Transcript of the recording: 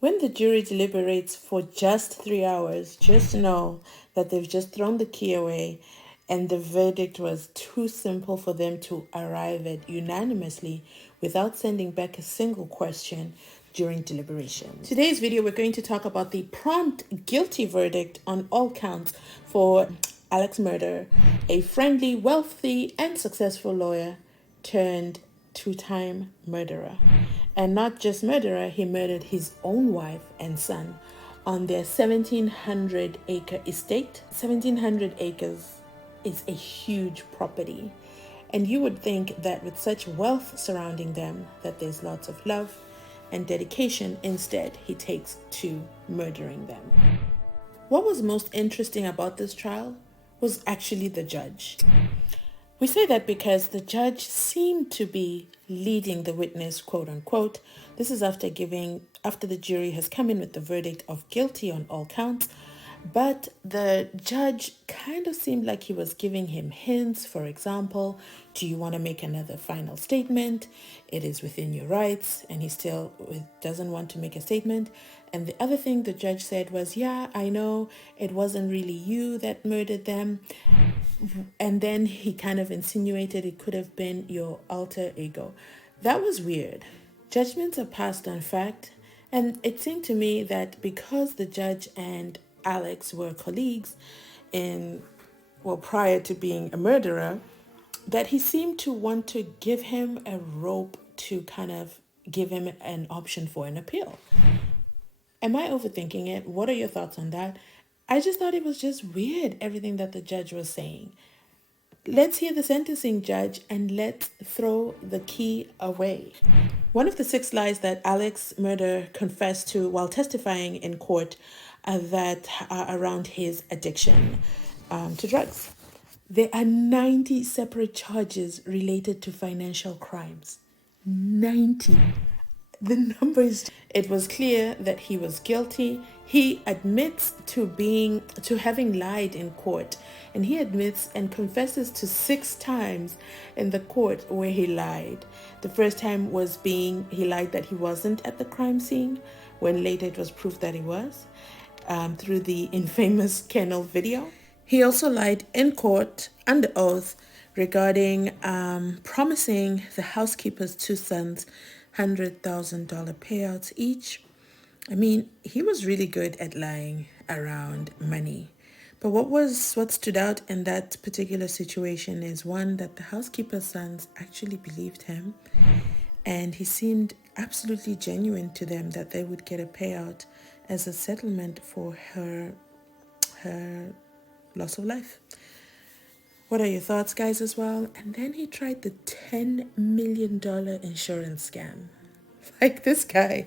When the jury deliberates for just 3 hours, just know that they've just thrown the key away and the verdict was too simple for them to arrive at unanimously without sending back a single question during deliberation. Today's video, we're going to talk about the prompt guilty verdict on all counts for Alex Murdaugh, a friendly, wealthy, and successful lawyer turned two-time murderer. And not just murderer, he murdered his own wife and son on their 1,700-acre estate. 1,700 acres is a huge property. And you would think that with such wealth surrounding them, that there's lots of love and dedication. Instead, he takes to murdering them. What was most interesting about this trial was actually the judge. We say that because the judge seemed to be leading the witness, quote unquote. This is after the jury has come in with the verdict of guilty on all counts. But the judge kind of seemed like he was giving him hints. For example, do you want to make another final statement? It is within your rights. And he still doesn't want to make a statement. And the other thing the judge said was, yeah, I know it wasn't really you that murdered them. And then he kind of insinuated it could have been your alter ego. That was weird. Judgments are passed on fact. And it seemed to me that because the judge and Alex were colleagues prior to being a murderer, that he seemed to want to give him a rope to kind of give him an option for an appeal. Am I overthinking it? What are your thoughts on that? I just thought it was just weird, everything that the judge was saying. Let's hear the sentencing judge and let's throw the key away. One of the 6 lies that Alex Murdaugh confessed to while testifying in court that are around his addiction to drugs. There are 90 separate charges related to financial crimes. 90. The numbers. It was clear that he was guilty. He admits to having lied in court, and he admits and confesses to 6 times in the court where he lied. The first time was he lied that he wasn't at the crime scene, when later it was proved that he was, through the infamous kennel video. He also lied in court under oath regarding promising the housekeeper's 2 sons $100,000 payouts each. I mean, he was really good at lying around money. But what stood out in that particular situation is, one, that the housekeeper's sons actually believed him, and he seemed absolutely genuine to them that they would get a payout as a settlement for her loss of life. What are your thoughts, guys, as well? And then he tried the $10 million insurance scam. Like, this guy.